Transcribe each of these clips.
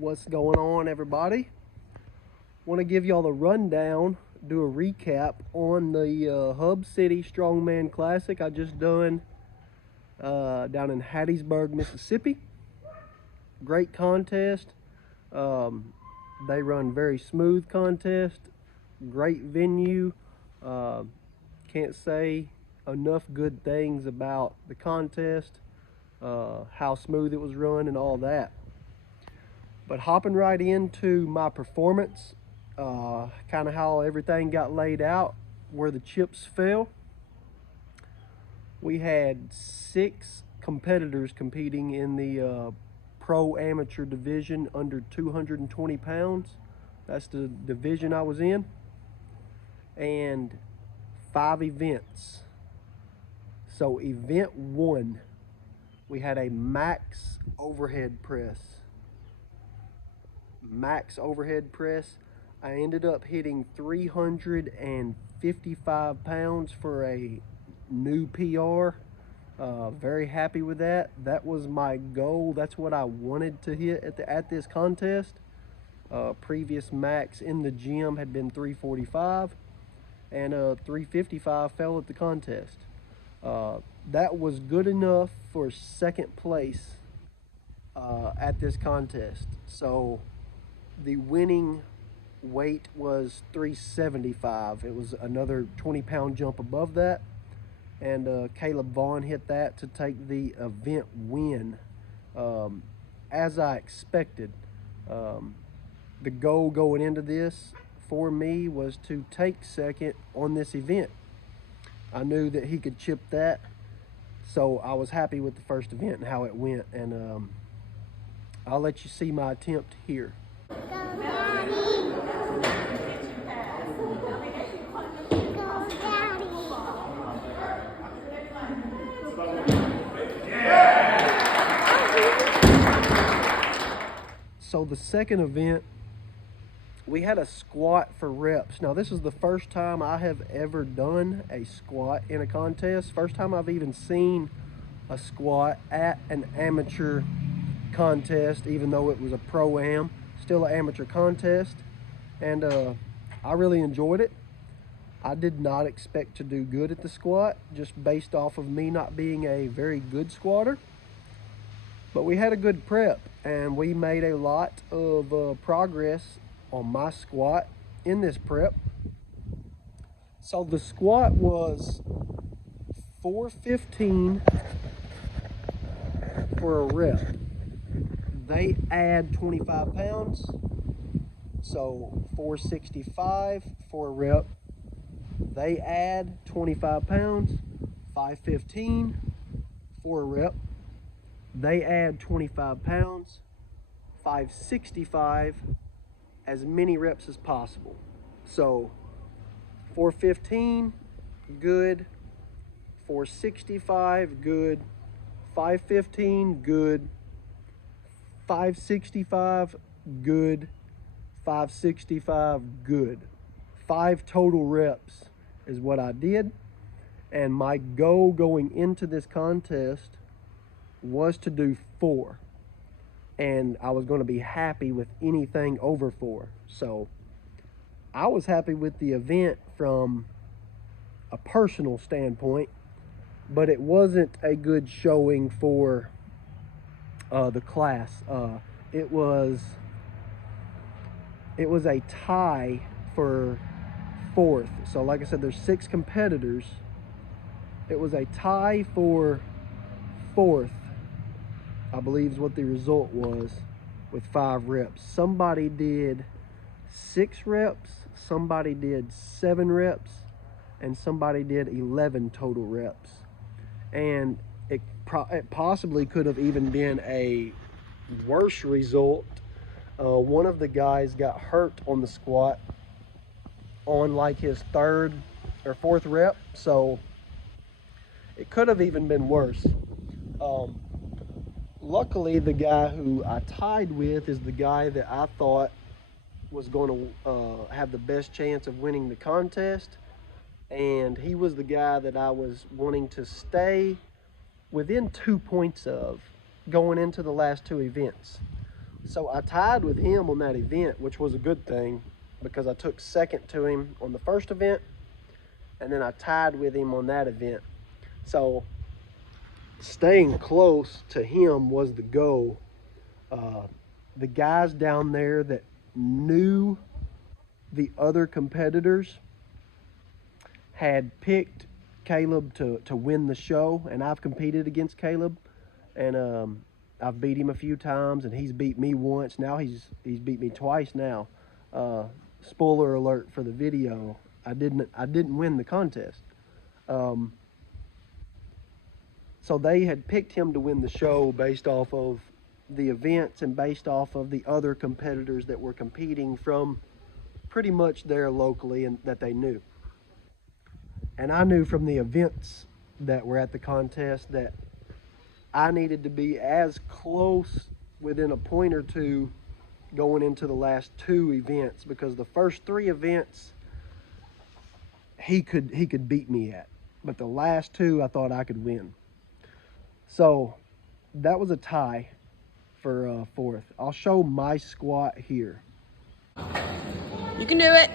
What's going on, everybody? Want to give y'all the rundown, do a recap on the Hub City Strongman Classic I just done down in Hattiesburg, Mississippi. Great contest. They run very smooth contest. Great venue. Can't say enough good things about the contest, how smooth it was run and all that. But hopping right into my performance, kind of how everything got laid out, where the chips fell. We had 6 competitors competing in the pro amateur division under 220 pounds. That's the division I was in. And 5 events. So event 1, we had a max overhead press. I ended up hitting 355 pounds for a new PR. Very happy with that. That was my goal. That's what I wanted to hit at this contest. Previous max in the gym had been 345, and 355 fell at the contest. That was good enough for second place at this contest. So the winning weight was 375. It was another 20-pound jump above that, and Caleb Vaughn hit that to take the event win. As I expected, the goal going into this for me was to take second on this event. I knew that he could chip that, so I was happy with the first event and how it went, and I'll let you see my attempt here. So the second event, we had a squat for reps. Now this is the first time I have ever done a squat in a contest. First time I've even seen a squat at an amateur contest, even though it was a pro-am, still an amateur contest. And I really enjoyed it. I did not expect to do good at the squat, just based off of me not being a very good squatter. But we had a good prep, and we made a lot of progress on my squat in this prep. So the squat was 415 for a rep. They add 25 pounds, so 465 for a rep. They add 25 pounds, 515 for a rep. They add 25 pounds, 565, as many reps as possible. So 415, good. 465, good. 515, good. 565, good. 565, good. 5 total reps is what I did. And my goal going into this contest was to do 4. And I was going to be happy with anything over 4. So I was happy with the event from a personal standpoint, but it wasn't a good showing for the class. It was a tie for 4th. So like I said, there's 6 competitors. It was a tie for 4th, I believe is what the result was, with 5 reps. Somebody did 6 reps, somebody did 7 reps, and somebody did 11 total reps. And it possibly could have even been a worse result. One of the guys got hurt on the squat on like his 3rd or 4th rep, so it could have even been worse. Luckily, the guy who I tied with is the guy that I thought was going to have the best chance of winning the contest, and he was the guy that I was wanting to stay within 2 points of going into the last 2 events. So I tied with him on that event, which was a good thing because I took second to him on the first event, and then I tied with him on that event. So staying close to him was the goal. The guys down there that knew the other competitors had picked Caleb to win the show, and I've competed against Caleb, and I've beat him a few times, and he's beat me once. Now he's beat me twice now. Spoiler alert for the video: I didn't win the contest. Um, so they had picked him to win the show based off of the events and based off of the other competitors that were competing from pretty much there locally and that they knew. And I knew from the events that were at the contest that I needed to be as close within a point or two going into the last two events, because the first three events he could beat me at, but the last two I thought I could win. So that was a tie for fourth. I'll show my squat here. You can do it.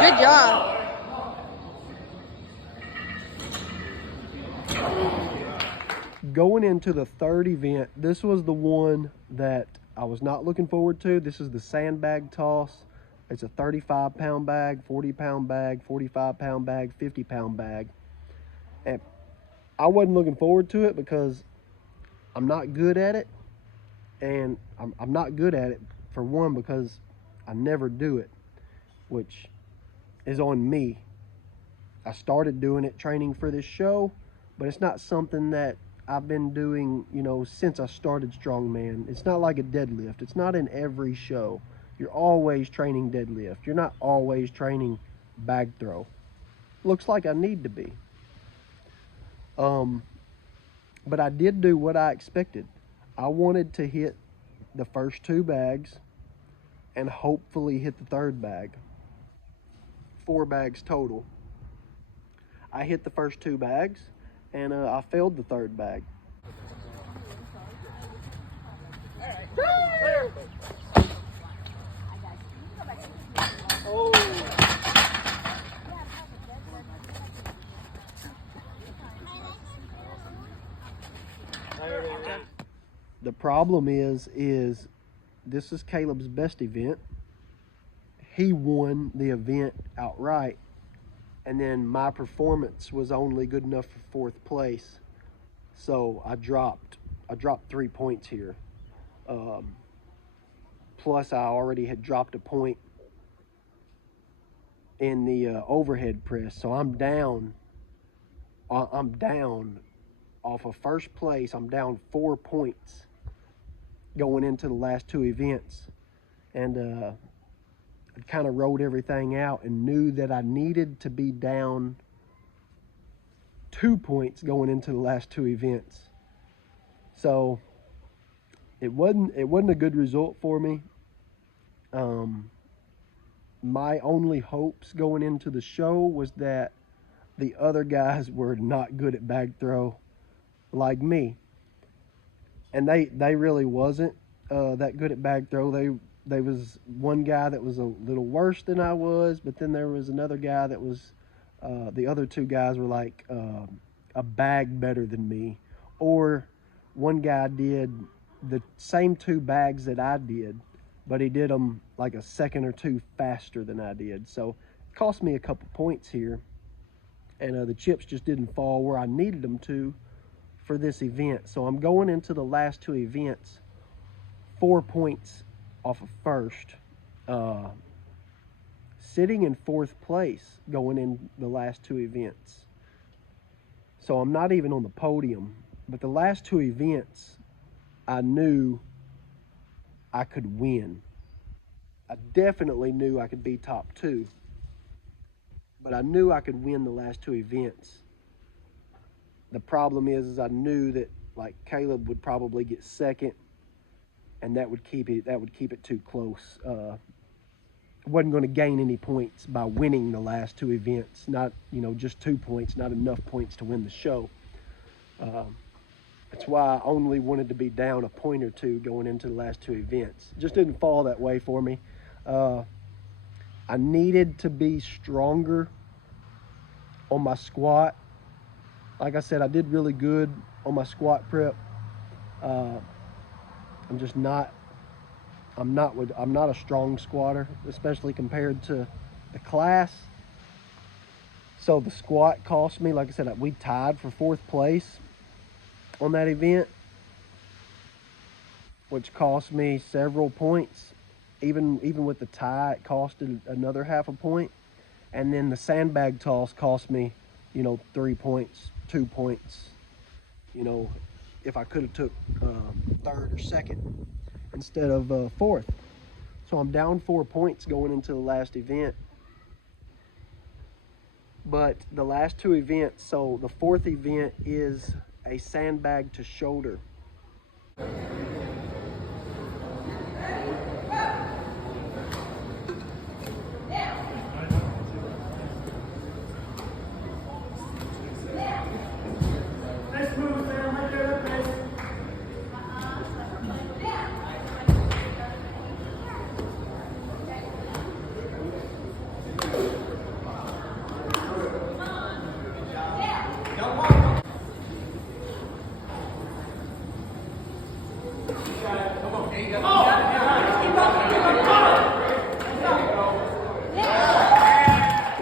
Good job. Going into the third event, this was the one that I was not looking forward to. This is the sandbag toss. It's a 35-pound bag, 40-pound bag, 45-pound bag, 50-pound bag. And I wasn't looking forward to it because I'm not good at it. And I'm not good at it, for one, because I never do it, which is on me. I started doing it training for this show, but it's not something that I've been doing, since I started Strongman. It's not like a deadlift. It's not in every show. You're always training deadlift. You're not always training bag throw. Looks like I need to be. But I did do what I expected. I wanted to hit the first two bags and hopefully hit the third bag. 4 bags total. I hit the first 2 bags, and I failed the third bag. Oh. The problem is this is Caleb's best event. He won the event outright, and then my performance was only good enough for 4th place. So I dropped 3 points here. Plus I already had dropped a point in the overhead press. So I'm down off of first place. I'm down 4 points going into the last 2 events. And I kind of wrote everything out and knew that I needed to be down 2 points going into the last 2 events. So it wasn't a good result for me. My only hopes going into the show was that the other guys were not good at bag throw like me, and they really wasn't that good at bag throw. They was one guy that was a little worse than I was, but then there was another guy that was the other 2 guys were like a bag better than me, or one guy did the same 2 bags that I did, but he did them like a second or 2 faster than I did. So it cost me a couple points here, and the chips just didn't fall where I needed them to for this event. So I'm going into the last 2 events 4 points off of first, sitting in 4th place going in the last 2 events. So I'm not even on the podium, but the last 2 events I knew I could win. I definitely knew I could be top 2, but I knew I could win the last 2 events. The problem is I knew that like Caleb would probably get second, and that would keep it too close. Wasn't going to gain any points by winning the last 2 events. Not, just 2 points, not enough points to win the show. That's why I only wanted to be down a point or 2 going into the last 2 events. Just didn't fall that way for me. I needed to be stronger on my squat. Like I said, I did really good on my squat prep. I'm just not. I'm not a strong squatter, especially compared to the class. So the squat cost me. Like I said, we tied for 4th place on that event, which cost me several points. Even with the tie, it costed another half a point. And then the sandbag toss cost me, 3 points, 2 points. If I could have took 3rd or 2nd instead of 4th. So I'm down 4 points going into the last event. But the last 2 events, so the 4th event is a sandbag to shoulder.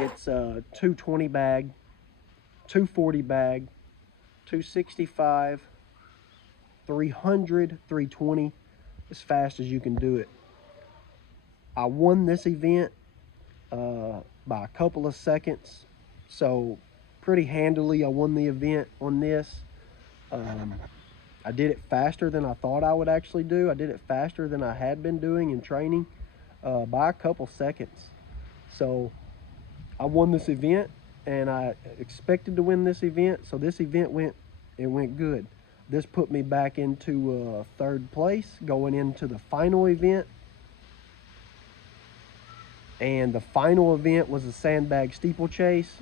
It's a 220 bag, 240 bag, 265, 300, 320, as fast as you can do it. I won this event by a couple of seconds, so pretty handily I won the event on this. I did it faster than I thought I would actually do. I did it faster than I had been doing in training by a couple seconds. So I won this event, and I expected to win this event. So this event went good. This put me back into 3rd place going into the final event. And the final event was a sandbag steeplechase.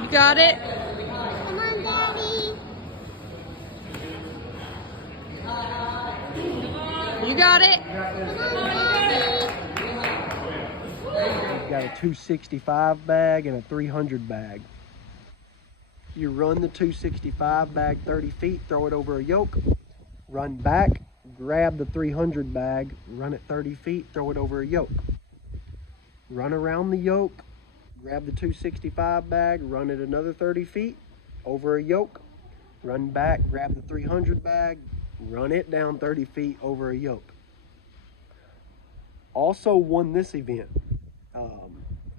You got it? Come on, Daddy. You got it? Got a 265 bag and a 300 bag. You run the 265 bag 30 feet, throw it over a yoke, run back, grab the 300 bag, run it 30 feet, throw it over a yoke. Run around the yoke, grab the 265 bag, run it another 30 feet, over a yoke, run back, grab the 300 bag, run it down 30 feet over a yoke. Also won this event.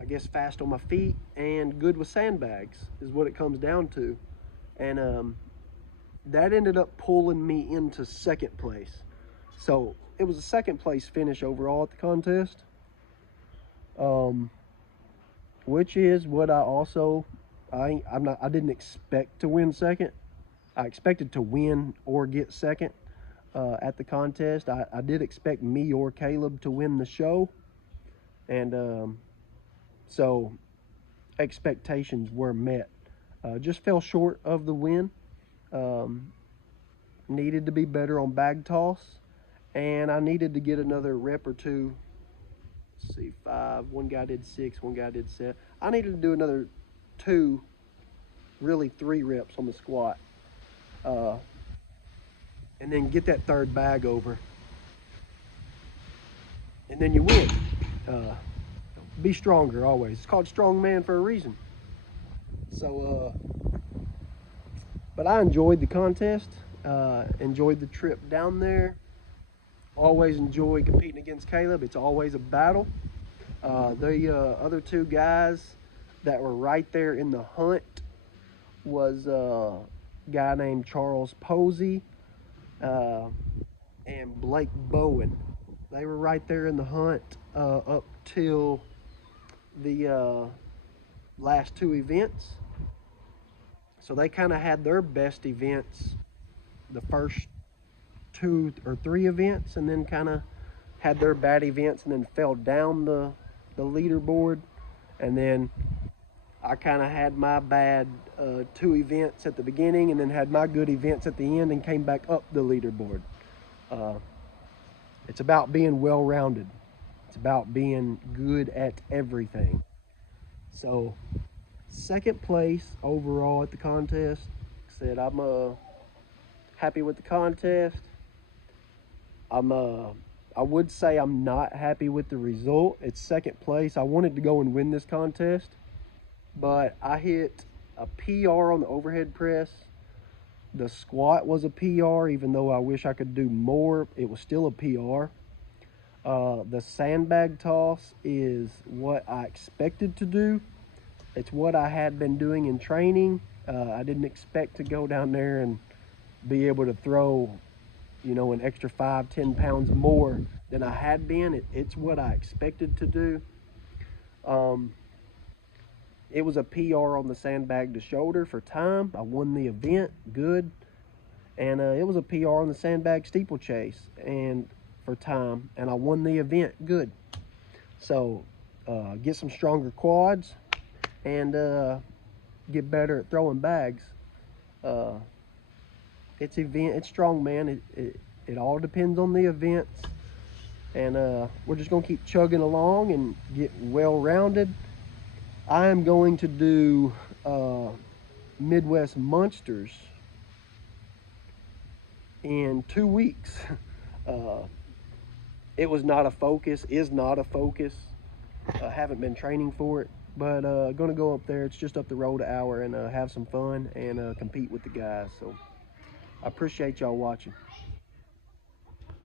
I guess fast on my feet and good with sandbags is what it comes down to. And that ended up pulling me into 2nd place. So it was a 2nd place finish overall at the contest. Which is what I didn't expect to win 2nd. I expected to win or get 2nd at the contest. I did expect me or Caleb to win the show. And so expectations were met. Just fell short of the win. Needed to be better on bag toss. And I needed to get another rep or 2. Let's see, 5. One guy did 6. One guy did 7. I needed to do another 2, really 3 reps on the squat. and then get that third bag over, and then you win. Be stronger always. It's called strongman for a reason. So, but I enjoyed the contest. Enjoyed the trip down there. Always enjoy competing against Caleb. It's always a battle. The other two guys that were right there in the hunt was a guy named Charles Posey and Blake Bowen. They were right there in the hunt up till the last two events. So they kind of had their best events the first two or three events, and then kind of had their bad events and then fell down the leaderboard. And then I kind of had my bad two events at the beginning and then had my good events at the end and came back up the leaderboard. It's about being well-rounded. It's about being good at everything. So, second place overall at the contest. Said I'm happy with the contest. I would say I'm not happy with the result. It's second place. I wanted to go and win this contest, but I hit a PR on the overhead press. The squat was a PR, even though I wish I could do more. It was still a PR. The sandbag toss is what I expected to do. It's what I had been doing in training. I didn't expect to go down there and be able to throw, an extra 5-10 pounds more than I had been. It's what I expected to do. It was a PR on the sandbag to shoulder for time. I won the event, good. And it was a PR on the sandbag steeplechase and for time, and I won the event, good. So get some stronger quads and get better at throwing bags. It's strong, man. It all depends on the events, and we're just gonna keep chugging along and get well-rounded. I am going to do Midwest Monsters in 2 weeks. It was not a focus, is not a focus. I haven't been training for it, but gonna go up there. It's just up the road an hour and have some fun and compete with the guys. So I appreciate y'all watching.